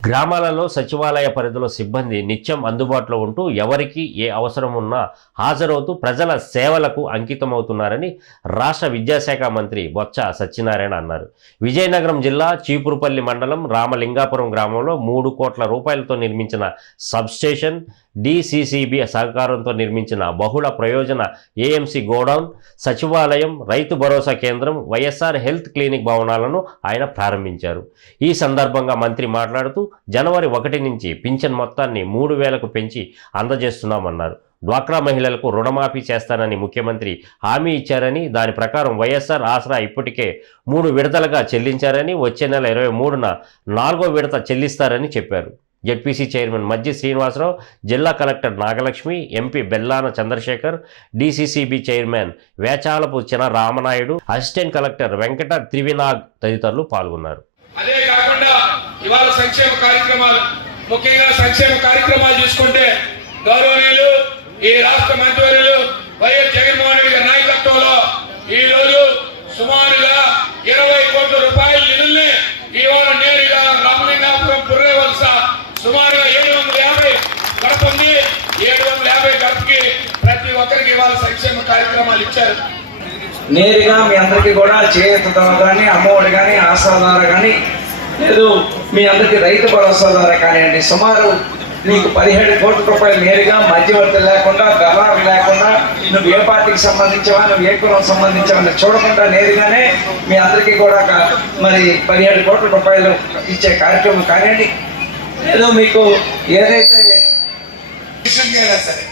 గ్రామాలలో సచివాలయ పరిధిలో సిబ్బంది నిత్యం అందుబాటులో ఉంటూ ఎవరికి ఏ అవసరం ఉన్నా హాజరవుతూ ప్రజల సేవలకు అంకితమవుతున్నారని రాష్ట్ర విద్యాశాఖ మంత్రి బొత్స సత్యనారాయణ అన్నారు. విజయనగరం జిల్లా చీపురుపల్లి మండలం రామలింగాపురం గ్రామంలో మూడు కోట్ల రూపాయలతో నిర్మించిన సబ్స్టేషన్ డిసిసిబి సహకారంతో నిర్మించిన బహుళ ప్రయోజన ఏఎంసీ గోడౌన్ సచివాలయం రైతు భరోసా కేంద్రం వైఎస్ఆర్ హెల్త్ క్లినిక్ భవనాలను ఆయన ప్రారంభించారు. ఈ సందర్భంగా మంత్రి మాట్లాడుతూ జనవరి ఒకటి నుంచి పింఛన్ మొత్తాన్ని మూడు వేలకు పెంచి అందజేస్తున్నామన్నారు. డ్వాక్రా మహిళలకు రుణమాఫీ చేస్తానని ముఖ్యమంత్రి హామీ ఇచ్చారని దాని ప్రకారం వైఎస్ఆర్ ఆసరా ఇప్పటికే మూడు విడతలుగా చెల్లించారని వచ్చే నెల ఇరవై మూడున నాలుగో విడత చెల్లిస్తారని చెప్పారు. జెడ్పీసీ చైర్మన్ మజ్జి శ్రీనివాసరావు జిల్లా collector Nagalakshmi MP Bellana Chandrasekhar DCCB chairman Vechalapu China Ramanaidu assistant collector Venkata Trivinag తదితరులు పాల్గొన్నారు. అదే కాకుండా ఇవాళ సంక్షేమ కార్యక్రమాలు ముఖ్యంగా సంక్షేమ కార్యక్రమాలు చూసుకుంటే గౌరవనీయులు ఈ రాష్ట్ర మంత్రివర్యులు వైఎస్ జగన్మోహన్ రెడ్డి నాయకత్వంలో ఈ రోజు సుమారు కార్యక్రమాలు ఇచ్చారు. నేరుగా మీ అందరికీ కూడా చేయూత కానీ అమ్మఒడి కానీ ఆసరా కానీ లేదు మీ అందరికీ రైతు భరోసా ద్వారా కానివ్వండి సుమారు నీకు పదిహేడు కోట్ల రూపాయలు నేరుగా మధ్యవర్తి లేకుండా దళారు లేకుండా నువ్వు ఏ పార్టీకి సంబంధించవా నువ్వు ఏ కులం సంబంధించవా అని చూడకుండా నేరుగానే మీ అందరికీ కూడా మరి పదిహేడు కోట్ల రూపాయలు ఇచ్చే కార్యక్రమం కానివ్వండి. ఏదో మీకు ఏదైతే సరే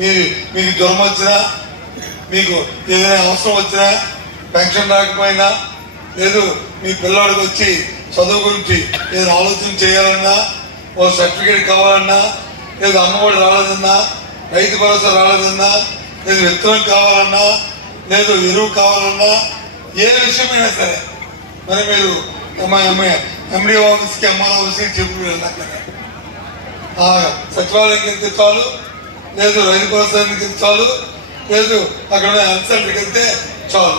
మీరు మీకు వచ్చినా మీకు ఏదైనా అవసరం వచ్చినా పెన్షన్ రాకపోయినా లేదు మీ పిల్లాడికి వచ్చి చదువు గురించి ఏదైనా ఆలోచన చేయాలన్నా ఓ సర్టిఫికేట్ కావాలన్నా లేదు అమ్మఒడి రాలేదన్నా రైతు భరోసా రాలేదన్నా లేదు విత్తనం కావాలన్నా లేదు ఎరువు కావాలన్నా ఏ విషయమైనా సరే మరి మీరు ఎండి ఆఫీస్కి ఎంఆర్ ఆఫీస్కి చెప్పు వెళ్ళక్కర్లేదు ఆ సచివాలయంకి చాలు లేదు రైతు భరోసానికి వెళ్తే చాలు లేదు అక్కడ హెల్త్ సెంటర్కి వెళ్తే చాలు